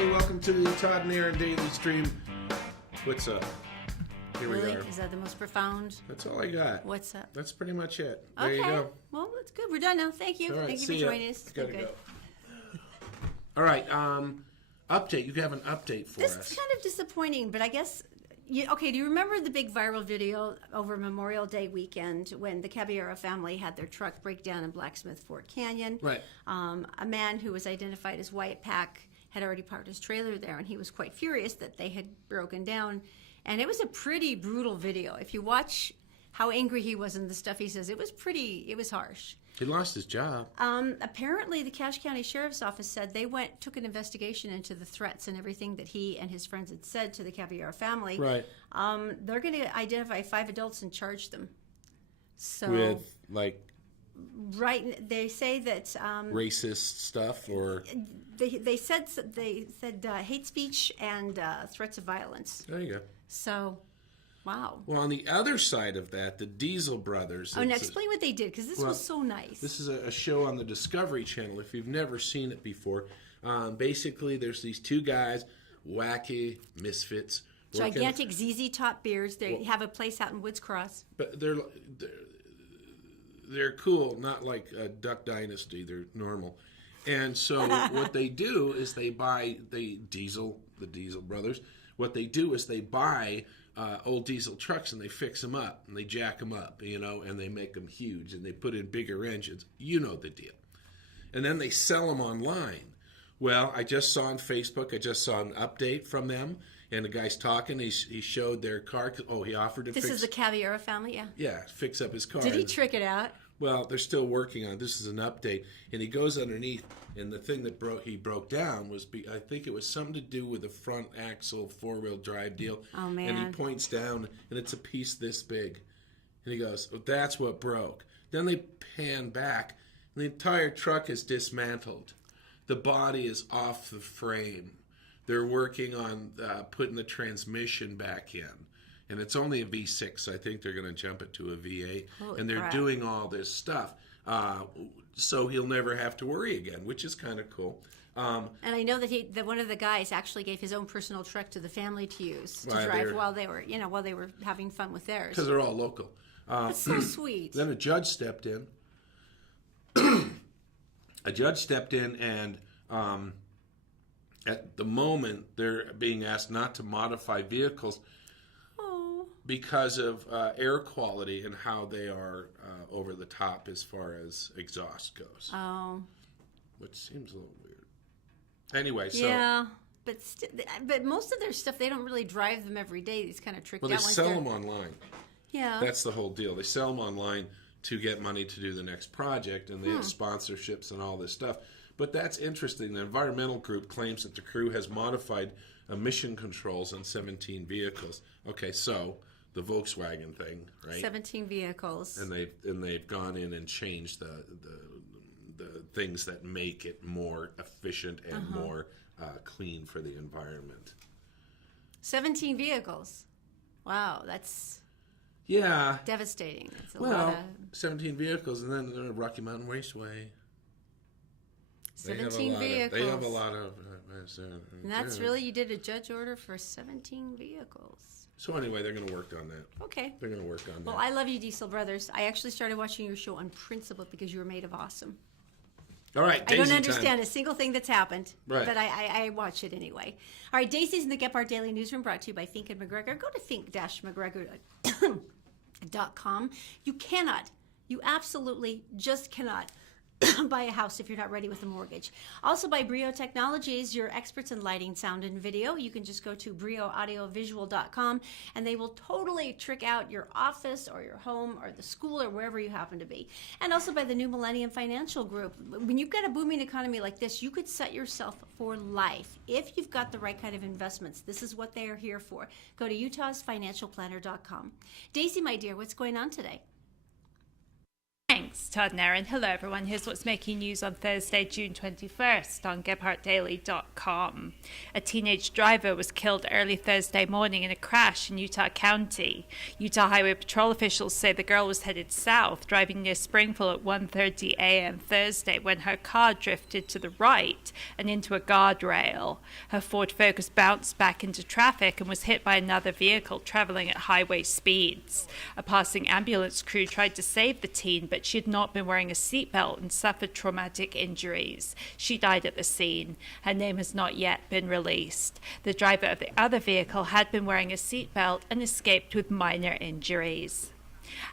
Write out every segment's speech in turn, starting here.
everybody. Welcome to the Todd and Erin Daily Stream. What's up? Here Really? we are. Is that the most profound? That's all I got. What's up? That's pretty much it. There Okay. you go. Well, that's good. We're done now. Thank you. All right, Thank you see for ya. joining us. It's Gotta been good. go. All right. Update. You have an update for This us. is kind of disappointing, but I guess. Okay, do you remember the big viral video over Memorial Day weekend when the Caballero family had their truck break down in Blacksmith Fort Canyon? Right. A man who was identified as Wyatt Pack had already parked his trailer there, and he was quite furious that they had broken down. And it was a pretty brutal video. If you watch how angry he was and the stuff he says, it was harsh. He lost his job. Apparently, the Cache County Sheriff's Office said they took an investigation into the threats and everything that he and his friends had said to the Caballero family. Right. They're going to identify 5 adults and charge them. So With, like, right, they say that racist stuff or... they said hate speech and threats of violence. There you go. So, wow. Well, on the other side of that, the Diesel Brothers... Oh, now explain what they did, because this was so nice. This is a show on the Discovery Channel, if you've never seen it before. Basically, there's these two guys, wacky misfits. Gigantic ZZ Top beards. They have a place out in Woods Cross. But they're cool, not like Duck Dynasty. They're normal. And so what they do is the Diesel Brothers, what they do is they buy old diesel trucks and they fix them up and they jack them up, and they make them huge and they put in bigger engines. You know the deal. And then they sell them online. Well, I just saw on Facebook, I just saw an update from them, and the guy's talking. He showed their car. Oh, he offered to fix... This is the Caballero family, yeah? Yeah, fix up his car. Did he trick it out? Well, they're still working on it. This is an update. And he goes underneath, and the thing that he broke down was, I think it was something to do with the front axle four-wheel drive deal. Oh, man. And he points down, and it's a piece this big. And he goes, oh, that's what broke. Then they pan back, and the entire truck is dismantled. The body is off the frame. They're working on putting the transmission back in. And it's only a V6, so I think they're going to jump it to a V8. Holy and they're crap. doing all this stuff. So he'll never have to worry again, which is kind of cool. And I know that one of the guys actually gave his own personal truck to the family to use to Right, drive while they were having fun with theirs. Because they're all local. That's so sweet. Then a judge stepped in. And at the moment they're being asked not to modify vehicles because of air quality and how they are over the top as far as exhaust goes. Oh. Which seems a little weird. Anyway, so... Yeah, but most of their stuff, they don't really drive them every day. These kind of tricked out Well, they ones. sell them online. Yeah. That's the whole deal. They sell them online to get money to do the next project, and they have sponsorships and all this stuff. But that's interesting. The environmental group claims that the crew has modified emission controls on 17 vehicles. Okay, so the Volkswagen thing, right? 17 vehicles. And they've gone in and changed the things that make it more efficient and more clean for the environment. 17 vehicles. Wow, that's devastating. That's a lot of 17 vehicles, and then the Rocky Mountain Raceway. 17 vehicles. They have a lot of... and that's really, you did a judge order for 17 vehicles. So anyway, they're going to work on that. Okay. They're going to work on that. Well, I love you, Diesel Brothers. I actually started watching your show on principle because you were made of awesome. All right, Daisy I don't understand time. a single thing that's happened, right. But I watch it anyway. All right, Daisy's in the Gephardt Daily Newsroom, brought to you by Fink and McGregor. Go to fink-mcgregor.com. You absolutely just cannot buy a house if you're not ready with a mortgage. Also by Brio Technologies, your experts in lighting, sound, and video. You can just go to brioaudiovisual.com and they will totally trick out your office or your home or the school or wherever you happen to be. And also by the New Millennium Financial Group. When you've got a booming economy like this, you could set yourself for life if you've got the right kind of investments. This is what they are here for. Go to utahsfinancialplanner.com. Daisy, my dear, what's going on today? Thanks. Thanks, Todd and Erin. Hello, everyone. Here's what's making news on Thursday, June 21st on GephartDaily.com. A teenage driver was killed early Thursday morning in a crash in Utah County. Utah Highway Patrol officials say the girl was headed south, driving near Springfield at 1:30 a.m. Thursday when her car drifted to the right and into a guardrail. Her Ford Focus bounced back into traffic and was hit by another vehicle traveling at highway speeds. A passing ambulance crew tried to save the teen, but she had not been wearing a seatbelt and suffered traumatic injuries. She died at the scene. Her name has not yet been released. The driver of the other vehicle had been wearing a seatbelt and escaped with minor injuries.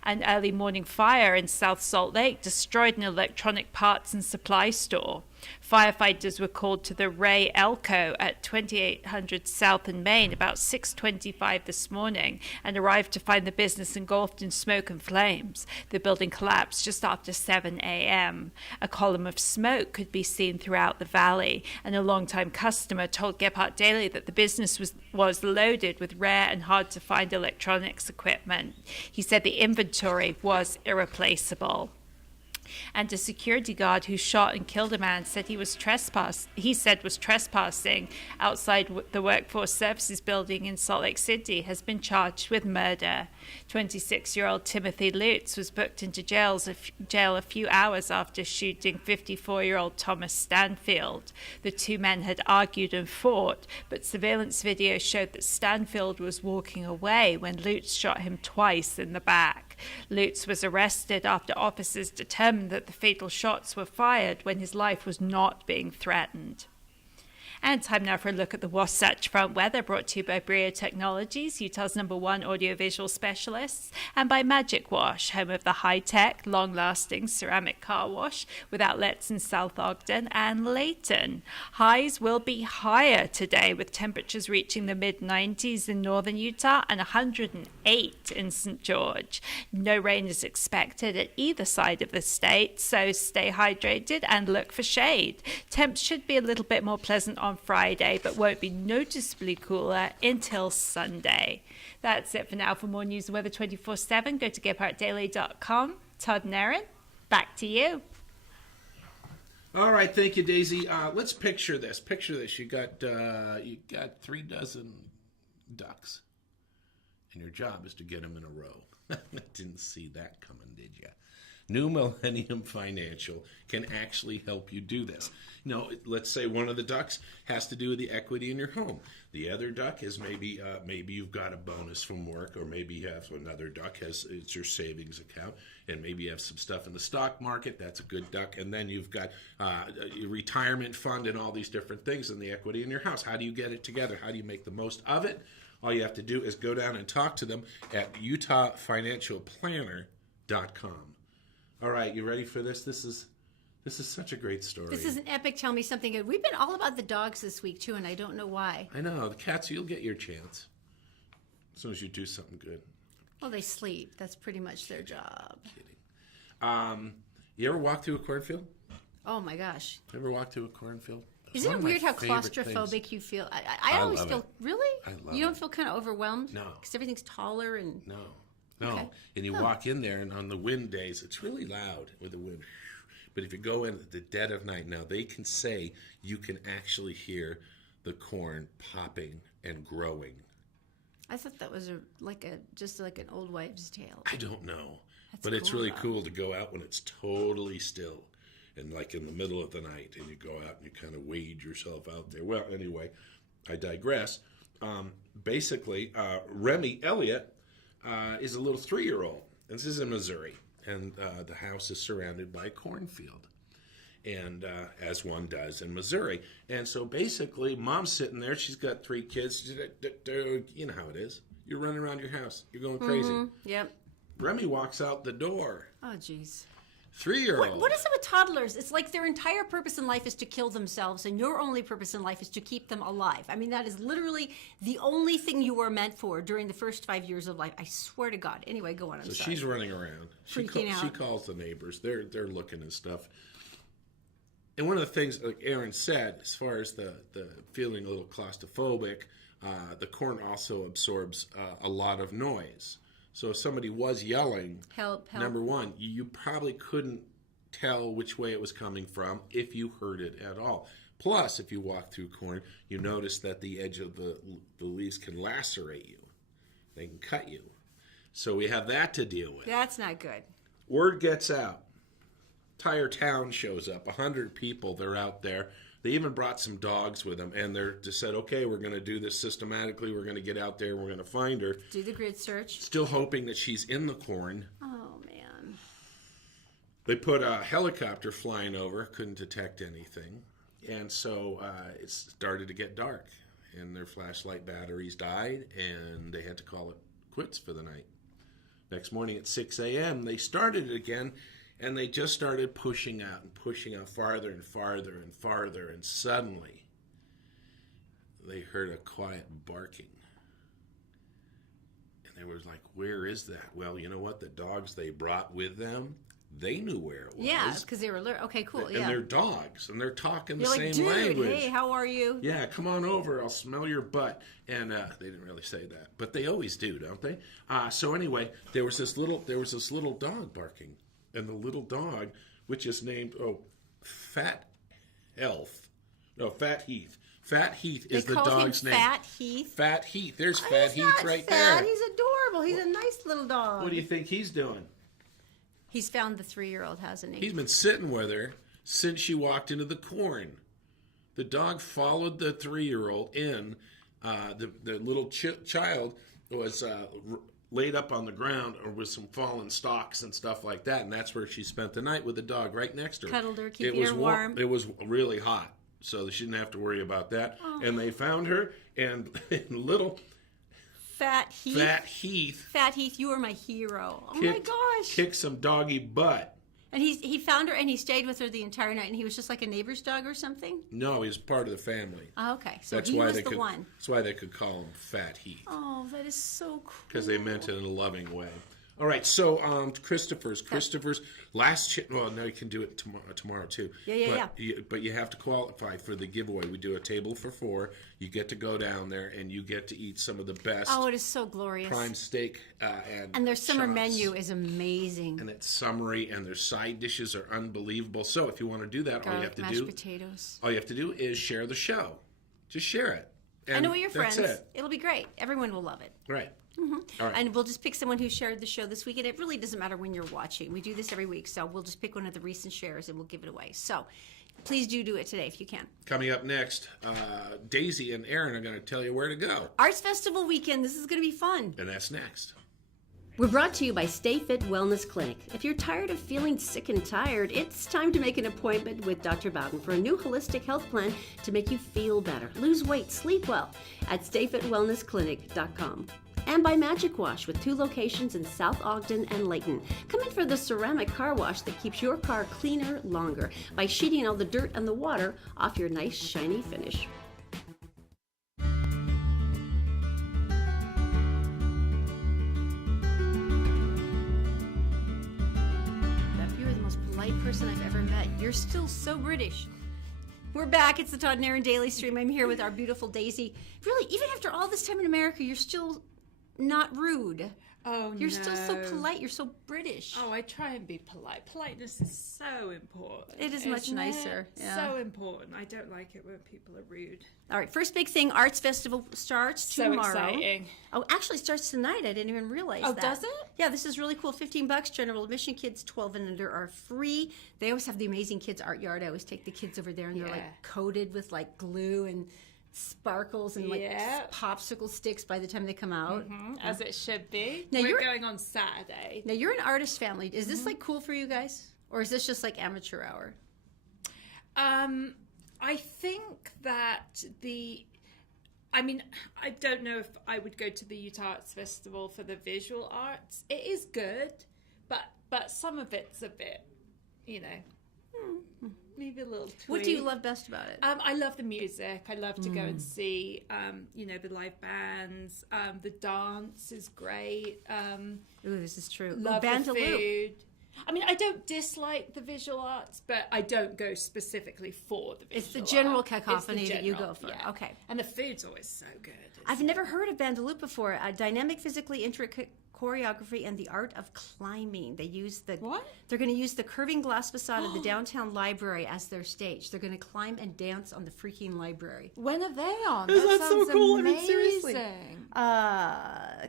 An early morning fire in South Salt Lake destroyed an electronic parts and supply store. Firefighters were called to the Ray Elko at 2800 South and Main about 6:25 this morning and arrived to find the business engulfed in smoke and flames. The building collapsed just after 7 a.m. A column of smoke could be seen throughout the valley, and a longtime customer told Gephardt Daily that the business was loaded with rare and hard-to-find electronics equipment. He said the inventory was irreplaceable. And a security guard who shot and killed a man said was trespassing outside the Workforce Services building in Salt Lake City has been charged with murder. 26-year-old Timothy Lutz was booked into jail a few hours after shooting 54-year-old Thomas Stanfield. The two men had argued and fought, but surveillance video showed that Stanfield was walking away when Lutz shot him twice in the back. Lutz was arrested after officers determined that the fatal shots were fired when his life was not being threatened. And time now for a look at the Wasatch Front weather, brought to you by Brio Technologies, Utah's #1 audiovisual specialists, and by Magic Wash, home of the high-tech, long-lasting ceramic car wash with outlets in South Ogden and Layton. Highs will be higher today, with temperatures reaching the mid-90s in northern Utah and 108 in St. George. No rain is expected at either side of the state, so stay hydrated and look for shade. Temps should be a little bit more pleasant on Friday, but won't be noticeably cooler until Sunday. That's it for now. For more news and weather 24/7, go to GephartDaily.com. Todd and Erin, back to you. All right, thank you, Daisy. Let's picture this. You got 3 dozen ducks, and your job is to get them in a row. Didn't see that coming, did you? New Millennium Financial can actually help you do this. Now, let's say one of the ducks has to do with the equity in your home. The other duck is maybe you've got a bonus from work, or maybe you have another duck it's your savings account, and maybe you have some stuff in the stock market. That's a good duck. And then you've got your retirement fund and all these different things in the equity in your house. How do you get it together? How do you make the most of it? All you have to do is go down and talk to them at UtahFinancialPlanner.com. All right, you ready for this? This is such a great story. This is an epic. Tell me something good. We've been all about the dogs this week too, and I don't know why. I know. The cats, you'll get your chance as soon as you do something good. Well, they sleep. That's pretty much their job. I'm kidding. You ever walk through a cornfield? Oh my gosh. Ever walk through a cornfield? Isn't it weird how claustrophobic you feel? I always feel, really? I love You don't feel kind of overwhelmed? No. Because everything's taller and... No. Okay. And you walk in there, and on the wind days, it's really loud with the wind. But if you go in at the dead of night, now they can say you can actually hear the corn popping and growing. I thought that was just like an old wives' tale. I don't know. That's but it's cool, really though. cool to go out when it's totally still and like in the middle of the night, and you go out and you kind of wade yourself out there. Well, anyway, I digress. Basically, Remy Elliott is a little 3-year-old. This is in Missouri, and the house is surrounded by a cornfield, and as one does in Missouri. And so basically, mom's sitting there. She's got 3 kids. You know how it is. You're running around your house. You're going crazy. Mm-hmm. Yep. Remy walks out the door. Oh, jeez. 3-year-old. What is it with toddlers? It's like their entire purpose in life is to kill themselves, and your only purpose in life is to keep them alive. I mean, that is literally the only thing you were meant for during the first 5 years of life. I swear to God. Anyway, go on. I'm sorry. She's running around. Freaking out. She calls the neighbors. They're looking and stuff. And one of the things, like Erin said, as far as the feeling a little claustrophobic, the corn also absorbs a lot of noise. So if somebody was yelling, Help. number one, you probably couldn't tell which way it was coming from if you heard it at all. Plus, if you walk through corn, you notice that the edge of the leaves can lacerate you. They can cut you. So we have that to deal with. That's not good. Word gets out. Entire town shows up. 100 people, they're out there. They even brought some dogs with them, and they're just said, okay, we're going to do this systematically. We're going to get out there. We're going to find her. Do the grid search. Still hoping that she's in the corn. Oh, man. They put a helicopter flying over, couldn't detect anything. And so it started to get dark, and their flashlight batteries died, and they had to call it quits for the night. Next morning at 6 a.m., they started it again, and they just started pushing out farther and farther and farther, and suddenly they heard a quiet barking. And they were like, where is that? Well, you know what? The dogs they brought with them, they knew where it was. Yeah, because they were alert. Okay, cool. And they're dogs, and they're talking You're the like, same dude, language. hey, how are you? Yeah, come on over. I'll smell your butt. And they didn't really say that, but they always do, don't they? So anyway, there was this little dog barking, and the little dog, which is named Fat Heath. Fat Heath is the dog's name. Fat Heath. Fat Heath. There's Oh, Fat he's Heath not right fat. there. He's adorable. He's a nice little dog. What do you think he's doing? He's found the 3-year-old, hasn't he? He's been sitting with her since she walked into the corn. The dog followed the 3-year-old in. The little child was laid up on the ground or with some fallen stalks and stuff like that, and that's where she spent the night with the dog right next to her. Cuddled her, keeping her warm. It was really hot, so she didn't have to worry about that. Oh. And they found her, and little Fat Heath. Fat Heath, you are my hero. Oh my gosh. Kicked some doggy butt. And he found her and he stayed with her the entire night, and he was just like a neighbor's dog or something? No, he was part of the family. Oh, okay. So that's he why was the one. That's why they could call him Fat Heath. Oh, that is so cool. Because they meant it in a loving way. All right, so Christopher's last well, now you can do it tomorrow too. Yeah. But you have to qualify for the giveaway. We do a table for 4. You get to go down there and you get to eat some of the best. Oh, it is so glorious. Prime steak and their summer chops. Menu is amazing. And it's summery, and their side dishes are unbelievable. So if you want to do that, Garlic, mashed potatoes. All you have to do is share the show. Just share it. And I know your friends. That's it. It'll be great. Everyone will love it. Right. Mm-hmm. All right. And we'll just pick someone who shared the show this week, and it really doesn't matter when you're watching. We do this every week, so we'll just pick one of the recent shares and we'll give it away. So please do it today if you can. Coming up next, Daisy and Erin are going to tell you where to go. Arts Festival weekend. This is going to be fun. And that's next. We're brought to you by Stay Fit Wellness Clinic. If you're tired of feeling sick and tired, it's time to make an appointment with Dr. Bowden for a new holistic health plan to make you feel better, lose weight, sleep well at stayfitwellnessclinic.com. And by Magic Wash with 2 locations in South Ogden and Layton. Come in for the ceramic car wash that keeps your car cleaner longer by sheeting all the dirt and the water off your nice shiny finish. You're the most polite person I've ever met. You're still so British. We're back. It's the Todd and Erin Daily Stream. I'm here with our beautiful Daisy. Really, even after all this time in America, you're still not rude. Oh, You're still so polite. You're so British. Oh, I try and be polite. Politeness is so important. It is much nicer. Yeah. So important. I don't like it when people are rude. All right, first big thing, Arts Festival starts tomorrow. So exciting. Oh, actually starts tonight. I didn't even realize that. Oh, does it? Yeah, this is really cool. $15. General admission. Kids 12 and under are free. They always have the amazing kids art yard. I always take the kids over there, and they're like coated with like glue and sparkles and like popsicle sticks by the time they come out. Mm-hmm. As it should be. Now We're going on Saturday. Now you're an artist family. Is this like cool for you guys? Or is this just like amateur hour? I think that I don't know if I would go to the Utah Arts Festival for the visual arts. It is good, but some of it's a bit, maybe a little twee. What do you love best about it? I love the music. I love to go and see, the live bands. The dance is great. Ooh, this is true. Love the food. I mean, I don't dislike the visual arts, but I don't go specifically for the visual arts. It's the general cacophony that you go for. Yeah. Okay. And the food's always so good. I've never heard of Bandaloop before. A dynamic, physically intricate choreography, and the art of climbing. They use the What? They're going to use the curving glass facade of the downtown library as their stage. They're going to climb and dance on the freaking library. When are they on? Isn't that so sounds cool? I mean, amazing. seriously.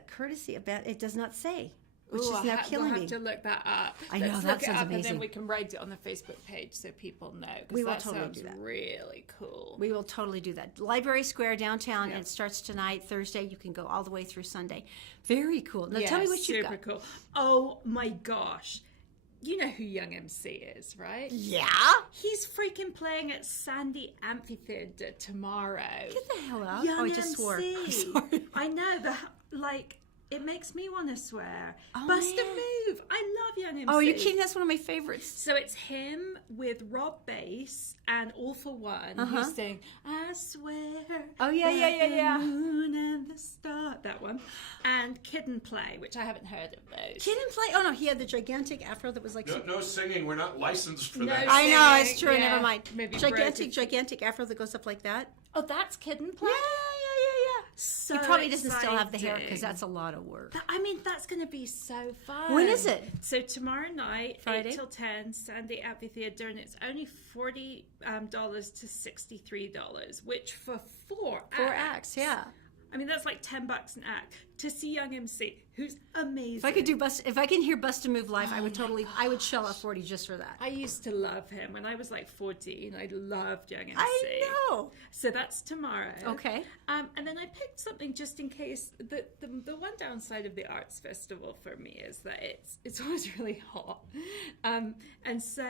Courtesy of it does not say, which is now killing we'll me. have to look that up. I know, Let's that look it sounds up, and amazing. then we can write it on the Facebook page so people know. 'cause We will that totally sounds do that. really cool. We will totally do that. Library Square downtown, Yeah. and it starts tonight, Thursday. You can go all the way through Sunday. Very cool. Now tell me what you've super got. cool. Oh my gosh. You know who Young MC is, right? Yeah? He's freaking playing at Sandy Amphitheatre tomorrow. Get the hell out. Young Oh, I just swore. I'm MC. sorry. I know, it makes me want to swear. Oh, Bust man. a Move. I love Young MC. Oh, are you kidding? That's one of my favorites. So it's him with Rob Bass and All for One who's saying, I swear. Oh, yeah, by yeah. the moon and the star. That one. And Kid and Play, which I haven't heard of those. Kid and Play? Oh, no, he had the gigantic afro that was like... No singing. We're not licensed for No that. I know, singing, it's true. yeah. Never mind. Maybe Gigantic afro that goes up like that. Oh, that's Kid and Play? Yeah. So He probably doesn't still have the hair exciting. because that's a lot of work. I mean, that's going to be so fun. When is it? So tomorrow night, Friday? 8 till 10, Sandy Amphitheatre, and it's only $40 to $63, which for four acts, yeah. I mean, that's like $10 an act to see Young MC, who's amazing. If I can hear Bust a Move live, I would shell out 40 just for that. I used to love him when I was like 14. I loved Young MC. I know. So that's tomorrow. Okay. And then I picked something just in case. The one downside of the arts festival for me is that it's always really hot, and so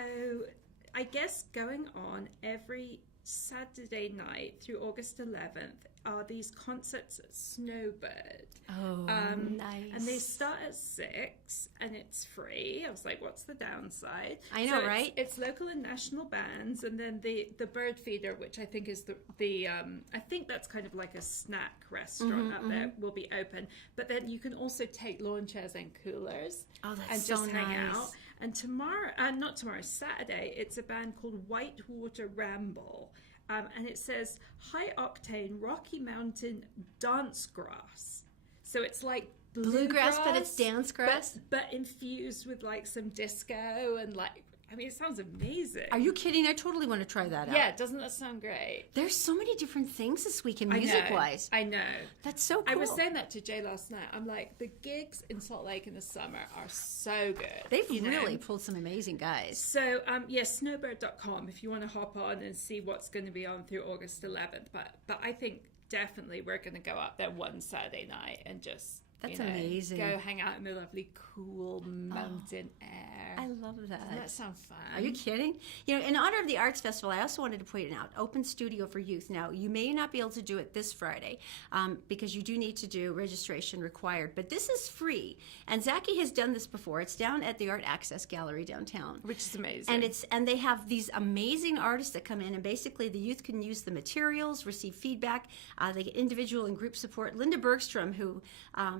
I guess going on every Saturday night through August 11th are these concerts at Snowbird. Oh, nice. And they start at 6 and it's free. I was like, what's the downside? I know, So right? It's local and national bands, and then the Bird Feeder, which I think is the I think that's kind of like a snack restaurant up there, will be open. But then you can also take lawn chairs and coolers. Oh, that's and so just hang nice. out. And tomorrow, not tomorrow, Saturday, it's a band called Whitewater Ramble. And it says high octane Rocky Mountain dance grass. So it's like Bluegrass, but it's dance grass? but infused with like some disco and like, I mean, it sounds amazing. Are you kidding? I totally want to try that out. Yeah, doesn't that sound great? There's so many different things this weekend, music-wise. I know. That's so cool. I was saying that to Jay last night. I'm like, the gigs in Salt Lake in the summer are so good. They've you know? really pulled some amazing guys. So, snowbird.com if you want to hop on and see what's going to be on through August 11th. But I think definitely we're going to go up there one Saturday night and just That's amazing. Go hang out in the lovely, cool mountain air. I love that. Doesn't that sound fun? Are you kidding? You know, in honor of the Arts Festival, I also wanted to point it out, Open Studio for Youth. Now, you may not be able to do it this Friday because you do need to do registration required, but this is free. And Zachy has done this before. It's down at the Art Access Gallery downtown. Which is amazing. And they have these amazing artists that come in, and basically the youth can use the materials, receive feedback. They get individual and group support. Linda Bergstrom, who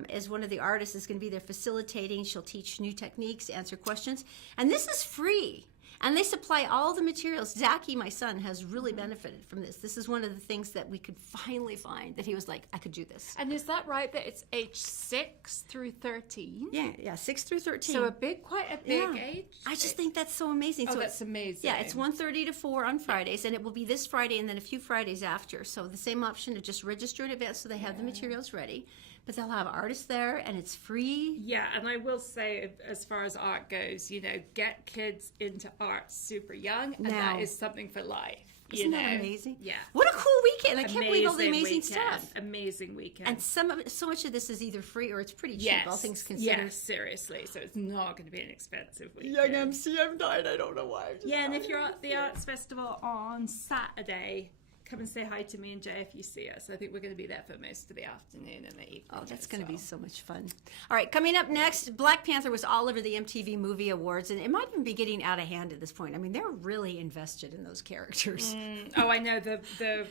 is one of the artists, is going to be there facilitating. She'll teach new techniques, answer questions. And this is free. And they supply all the materials. Zachy, my son, has really benefited from this. This is one of the things that we could finally find that he was like, I could do this. And is that right that it's age 6 through 13? Yeah, 6 through 13. So quite a big age. I just think that's so amazing. Oh, So that's amazing. Yeah, it's 1:30 to 4 on Fridays, and it will be this Friday and then a few Fridays after. So the same option to just register in advance so they have the materials ready. But they'll have artists there, and it's free. Yeah, and I will say, as far as art goes, get kids into art super young, and Now. that is something for life. Isn't that amazing? Yeah. What a cool weekend. I can't believe all the amazing weekend. stuff. Amazing weekend. And so much of this is either free or it's pretty cheap, all things considered. Yes, seriously. So it's not going to be an expensive weekend. Young MC, I'm dying. I don't know why. Yeah, and if you're at the Arts Festival on Saturday, come and say hi to me and Jay if you see us. I think we're going to be there for most of the afternoon and the evening. Oh, that's as going to be well. so much fun. All right, coming up next, Black Panther was all over the MTV Movie Awards, and it might even be getting out of hand at this point. I mean, they're really invested in those characters. Oh, I know the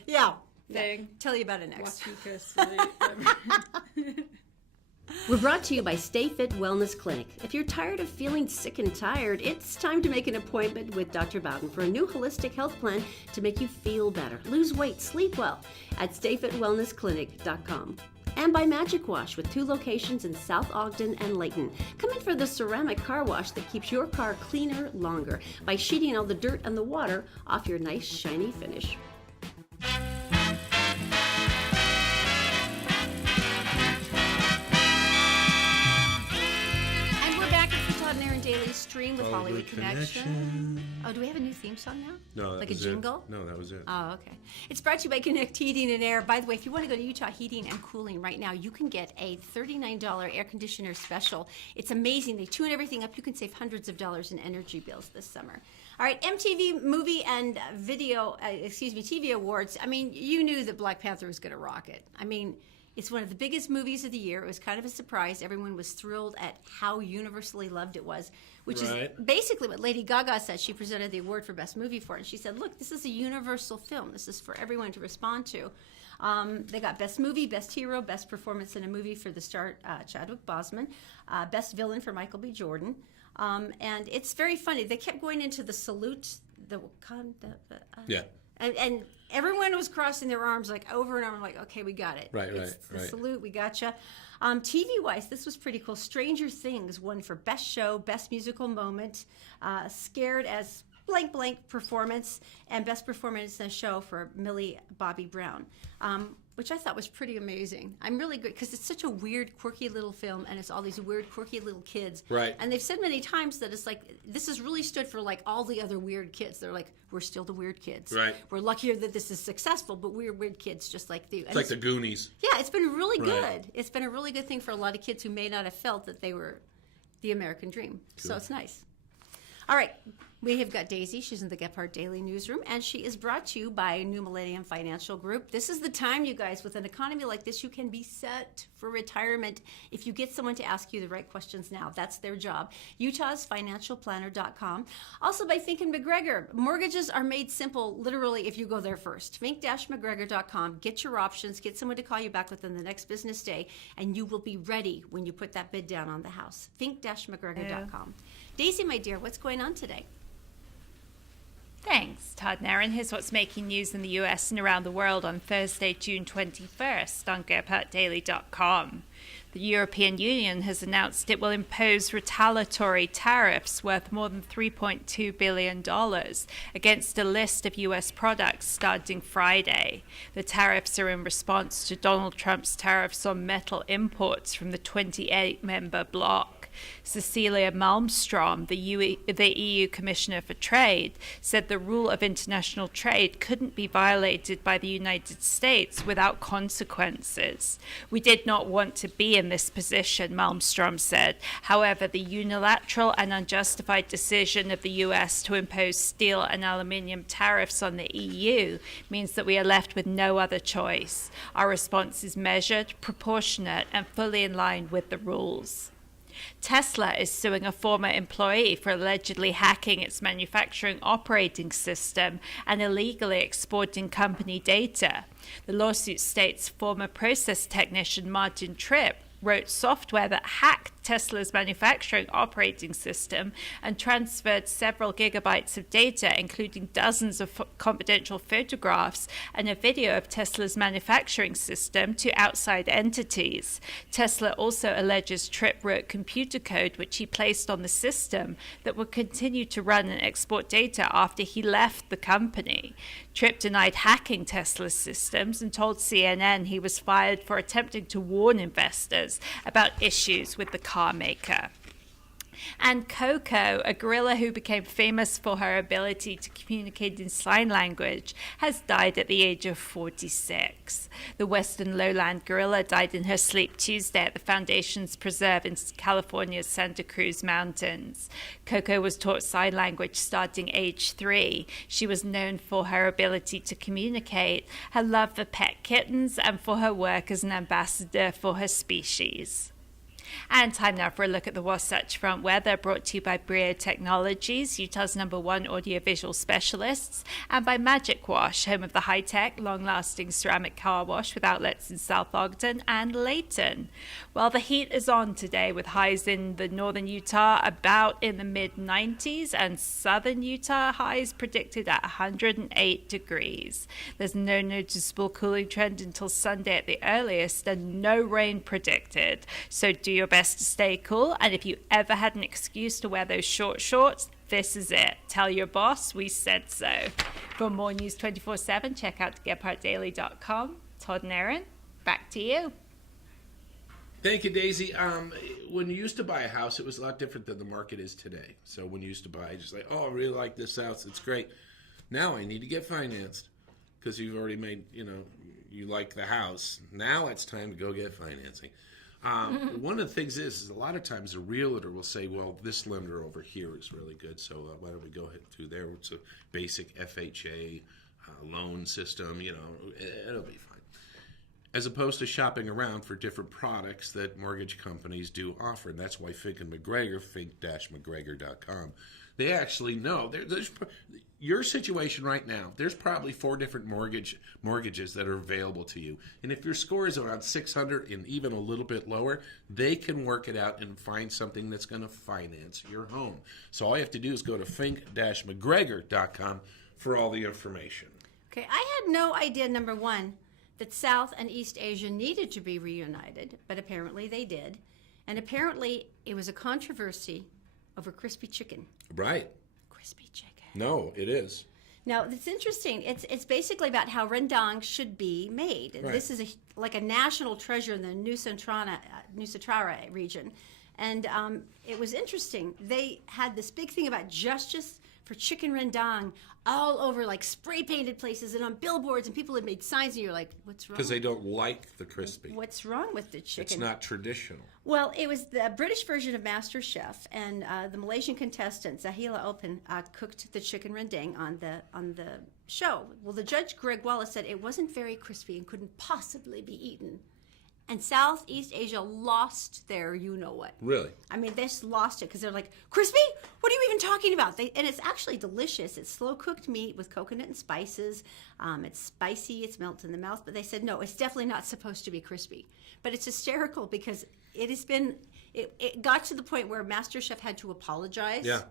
Yeah. thing. Tell you about it next. Watika salute. We're brought to you by Stay Fit Wellness Clinic. If you're tired of feeling sick and tired, it's time to make an appointment with Dr. Bowden for a new holistic health plan to make you feel better, lose weight, sleep well at stayfitwellnessclinic.com. And by Magic Wash with 2 locations in South Ogden and Layton. Come in for the ceramic car wash that keeps your car cleaner longer by sheeting all the dirt and the water off your nice shiny finish. Todd and Erin Daily Stream with Hollywood Connection. Oh, do we have a new theme song now? No, that like was a jingle? It. No, that was it. Oh, okay. It's brought to you by Connect Heating and Air. By the way, if you want to go to Utah Heating and Cooling right now, you can get a $39 air conditioner special. It's amazing. They tune everything up. You can save hundreds of dollars in energy bills this summer. All right, MTV Movie and TV Awards. I mean, you knew that Black Panther was going to rock it. I mean, it's one of the biggest movies of the year. It was kind of a surprise. Everyone was thrilled at how universally loved it was, which is basically what Lady Gaga said. She presented the award for Best Movie for it. And she said, look, this is a universal film. This is for everyone to respond to. They got Best Movie, Best Hero, Best Performance in a Movie for the star Chadwick Boseman, Best Villain for Michael B. Jordan. And it's very funny. They kept going into the salute, And everyone was crossing their arms like over and over, like, okay, we got it. Right. Salute, we gotcha. TV-wise, this was pretty cool. Stranger Things won for Best Show, Best Musical Moment, Scared as blank blank performance, and Best Performance in a Show for Millie Bobby Brown, which I thought was pretty amazing. I'm really good because it's such a weird, quirky little film, and it's all these weird, quirky little kids. Right. And they've said many times that it's like this has really stood for like all the other weird kids. They're like, we're still the weird kids. Right. We're luckier that this is successful, but we're weird kids just like you. It's like the Goonies. Yeah, it's been really good. Right. It's been a really good thing for a lot of kids who may not have felt that they were the American dream. Good. So it's nice. All right, we have got Daisy. She's in the Gephardt Daily Newsroom, and she is brought to you by New Millennium Financial Group. This is the time, you guys, with an economy like this, you can be set for retirement if you get someone to ask you the right questions now. That's their job. UtahsFinancialPlanner.com. Also by Fink and McGregor. Mortgages are made simple, literally, if you go there first. Fink-McGregor.com. Get your options. Get someone to call you back within the next business day, and you will be ready when you put that bid down on the house. Fink-McGregor.com. Daisy, my dear, what's going on today? Thanks, Todd and Erin. Here's what's making news in the US and around the world on Thursday, June 21st on GephartDaily.com. The European Union has announced it will impose retaliatory tariffs worth more than $3.2 billion against a list of US products starting Friday. The tariffs are in response to Donald Trump's tariffs on metal imports from the 28-member bloc. Cecilia Malmstrom, the EU Commissioner for Trade, said the rule of international trade couldn't be violated by the United States without consequences. We did not want to be in this position, Malmstrom said. However, the unilateral and unjustified decision of the US to impose steel and aluminium tariffs on the EU means that we are left with no other choice. Our response is measured, proportionate, and fully in line with the rules. Tesla is suing a former employee for allegedly hacking its manufacturing operating system and illegally exporting company data. The lawsuit states former process technician Martin Tripp wrote software that hacked Tesla's manufacturing operating system and transferred several gigabytes of data, including dozens of confidential photographs and a video of Tesla's manufacturing system, to outside entities. Tesla also alleges Tripp wrote computer code which he placed on the system that would continue to run and export data after he left the company. Tripp denied hacking Tesla's systems and told CNN he was fired for attempting to warn investors about issues with the car maker. And Coco, a gorilla who became famous for her ability to communicate in sign language, has died at the age of 46. The western lowland gorilla died in her sleep Tuesday at the Foundation's preserve in California's Santa Cruz Mountains. Coco was taught sign language starting age 3. She was known for her ability to communicate, her love for pet kittens, and for her work as an ambassador for her species. And time now for a look at the Wasatch Front weather, brought to you by Brio Technologies, Utah's #1 audiovisual specialists, and by Magic Wash, home of the high-tech, long-lasting ceramic car wash with outlets in South Ogden and Layton. Well, the heat is on today with highs in the northern Utah about in the mid-90s and southern Utah highs predicted at 108 degrees. There's no noticeable cooling trend until Sunday at the earliest and no rain predicted. So do your best to stay cool, and if you ever had an excuse to wear those short shorts, this is it. Tell your boss we said so. For more news 24/7, check out GephartDaily.com. Todd and Erin, back to you. Thank you, Daisy. When you used to buy a house, it was a lot different than the market is today. So when you used to buy, just like, oh, I really like this house. It's great. Now I need to get financed because you've already made, you like the house. Now it's time to go get financing. One of the things is a lot of times a realtor will say, well, this lender over here is really good, so why don't we go ahead through there? It's a basic FHA loan system, it'll be fine. As opposed to shopping around for different products that mortgage companies do offer. And that's why Fink and McGregor, fink-mcgregor.com, they actually know. There's your situation right now, there's probably 4 different mortgages that are available to you. And if your score is around 600 and even a little bit lower, they can work it out and find something that's going to finance your home. So all you have to do is go to fink-mcgregor.com for all the information. Okay, I had no idea, number one, that South and East Asia needed to be reunited, but apparently they did. And apparently it was a controversy over crispy chicken. Right. Crispy chicken. No, it is. Now, it's interesting. It's basically about how rendang should be made. And Right. This is like a national treasure in the Nusantara region. And it was interesting. They had this big thing about justice for chicken rendang all over, like spray painted places and on billboards, and people had made signs, and you're like, what's wrong? Because they don't like the crispy. What's wrong with the chicken? It's not traditional. Well, it was the British version of MasterChef, and the Malaysian contestant Zahila Open cooked the chicken rendang on the show. Well, the judge Greg Wallace said it wasn't very crispy and couldn't possibly be eaten. And Southeast Asia lost their you-know-what. Really? I mean, they just lost it because they're like, crispy? What are you even talking about? And it's actually delicious. It's slow-cooked meat with coconut and spices. It's spicy. It's melts in the mouth. But they said, no, it's definitely not supposed to be crispy. But it's hysterical because it got to the point where MasterChef had to apologize. Yeah.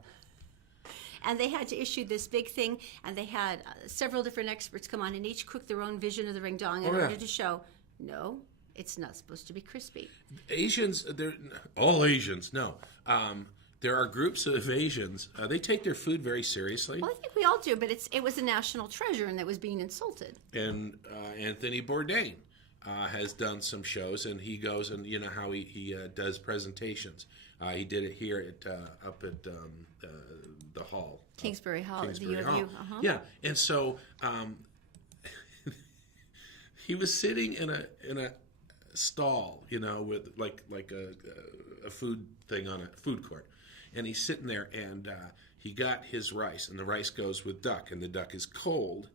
And they had to issue this big thing, and they had several different experts come on and each cook their own vision of the rendang in order to show, no, it's not supposed to be crispy. Asians, all Asians, no. There are groups of Asians. They take their food very seriously. Well, I think we all do, but it was a national treasure, and that was being insulted. And Anthony Bourdain has done some shows, and he goes and how he does presentations. He did it here up at the hall, Kingsbury Hall at the U Kingsbury of Hall. U. Uh-huh. Yeah, and so he was sitting in a stall, with like a food thing on a food court, and he's sitting there, and he got his rice, and the rice goes with duck, and the duck is cold,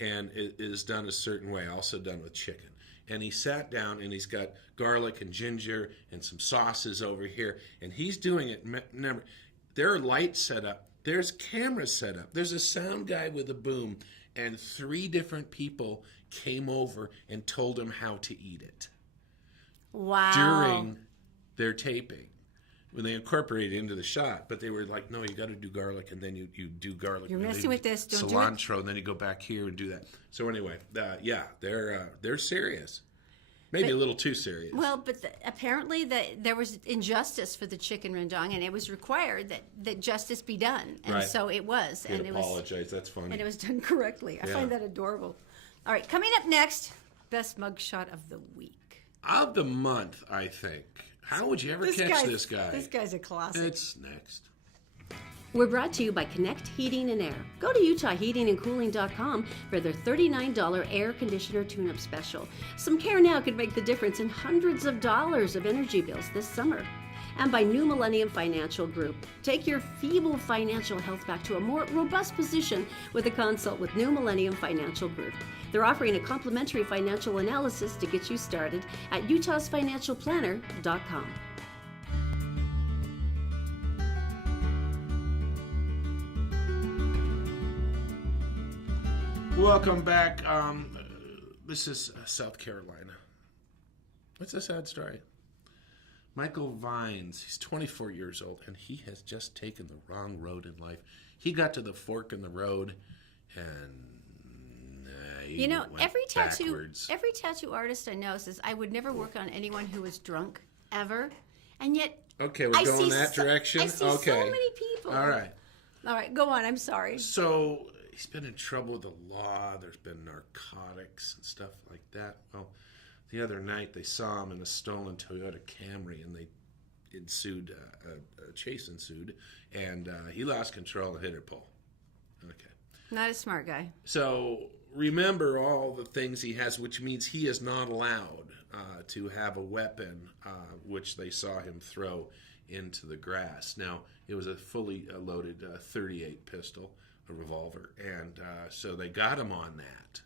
and it is done a certain way, also done with chicken. And he sat down, and he's got garlic and ginger and some sauces over here, and he's doing it. Remember, there are lights set up, there's cameras set up, there's a sound guy with a boom, and 3 different people came over and told him how to eat it. Wow. During their taping, when they incorporated it into the shot, but they were like, no, you got to do garlic, and then you do garlic. You're and messing then with this. Don't do it. cilantro, and then you go back here and do that. So anyway, they're serious, maybe a little too serious. Well, but apparently there was injustice for the chicken rendang, and it was required that justice be done, and Right. so it was. You'd and apologize. That's funny. And it was done correctly. I find that adorable. All right, coming up next, best mugshot of the week. Of the month, I think. How would you ever catch this guy? This guy's a classic. It's next. We're brought to you by Connect Heating and Air. Go to UtahHeatingandCooling.com for their $39 air conditioner tune-up special. Some care now could make the difference in hundreds of dollars of energy bills this summer. And by New Millennium Financial Group. Take your feeble financial health back to a more robust position with a consult with New Millennium Financial Group. They're offering a complimentary financial analysis to get you started at utahsfinancialplanner.com. Welcome back. This is South Carolina. It's a sad story. Michael Vines, he's 24 years old, and he has just taken the wrong road in life. He got to the fork in the road, and You know, went every backwards. tattoo artist I know says I would never work on anyone who was drunk ever, and yet Okay, we're I going see that direction. I see okay, so many people. All right. Go on. I'm sorry. So he's been in trouble with the law. There's been narcotics and stuff like that. Well, the other night they saw him in a stolen Toyota Camry, and a chase ensued, and he lost control and hit a pole. Okay. Not a smart guy. So remember all the things he has, which means he is not allowed to have a weapon, which they saw him throw into the grass. Now, it was a fully loaded .38 pistol, a revolver, and so they got him on that.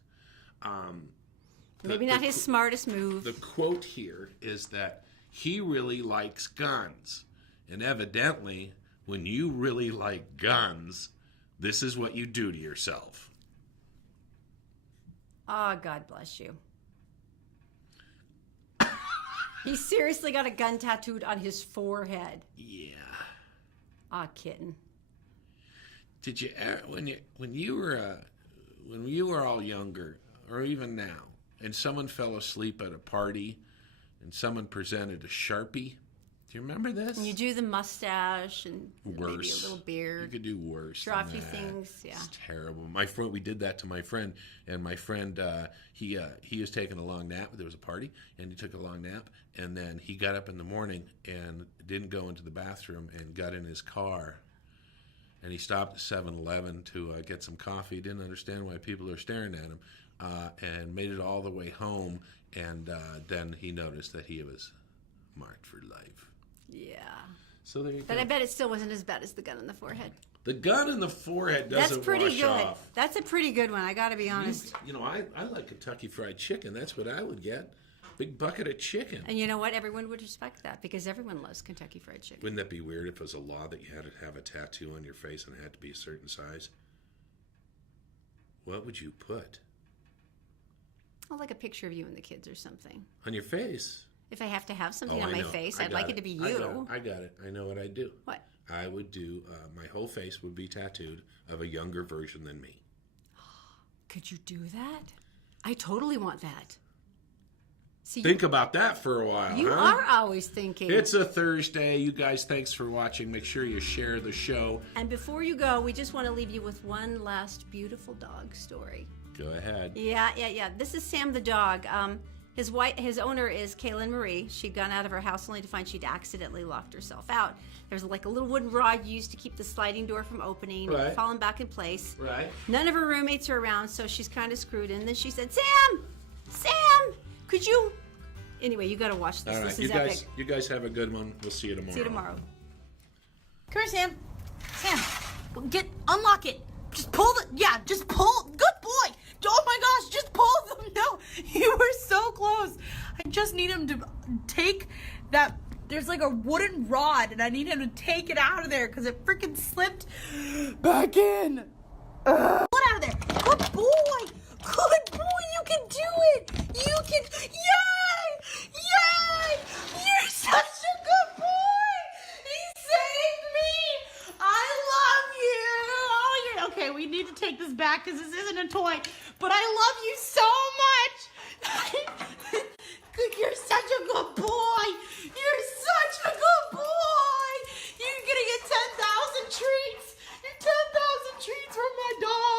Maybe not his smartest move. The quote here is that he really likes guns, and evidently, when you really like guns, this is what you do to yourself. Oh, God bless you. He seriously got a gun tattooed on his forehead. Yeah. Ah, kitten. Did you when you were all younger, or even now, and someone fell asleep at a party, and someone presented a Sharpie? Do you remember this? And you do the mustache and maybe a Worse. little You beard. could do worse. Draw a than few that. things, yeah. It's terrible. My friend, we did that to my friend, and my friend, he was taking a long nap. There was a party, and he took a long nap, and then he got up in the morning and didn't go into the bathroom and got in his car, and he stopped at 7-Eleven to get some coffee. He didn't understand why people are staring at him, and made it all the way home, and then he noticed that he was marked for life. Yeah. So there you But go. I bet it still wasn't as bad as the gun in the forehead. The gun in the forehead doesn't That's pretty wash good. off. That's a pretty good one, I gotta be honest. You know, I like Kentucky Fried Chicken. That's what I would get. Big bucket of chicken. And you know what? Everyone would respect that because everyone loves Kentucky Fried Chicken. Wouldn't that be weird if it was a law that you had to have a tattoo on your face and it had to be a certain size? What would you put? Oh, like a picture of you and the kids or something. On your face? If I have to have something Oh, on I my know. face, I I'd got like it to be you. I got it. I know what I'd do. What? I would do, my whole face would be tattooed of a younger version than me. Could you do that? I totally want that. See, Think about that for a while, you huh? are always thinking. It's a Thursday. You guys, thanks for watching. Make sure you share the show. And before you go, we just want to leave you with one last beautiful dog story. Go ahead. Yeah. This is Sam the dog. His owner is Kaylin Marie. She'd gone out of her house only to find she'd accidentally locked herself out. There's like a little wooden rod used to keep the sliding door from opening. Right. It fallen back in place. Right. None of her roommates are around, so she's kind of screwed. And then she said, Sam, could you... Anyway, you got to watch this. All right. This is epic. You guys have a good one. We'll see you tomorrow. See you tomorrow. Come here, Sam. Sam, unlock it. Just pull. Good boy. Oh my gosh, just pull them. No, you were so close. I just need him to take that. There's like a wooden rod, and I need him to take it out of there because it freaking slipped back in. Pull it out of there. Good boy. Good boy. You can do it. You can. Yay! You're such a good boy. He saved me. I love you. Oh, you're okay. We need to take this back because this isn't a toy. But I love you so much. You're such a good boy. You're such a good boy. You're gonna get 10,000 treats. 10,000 treats from my dog.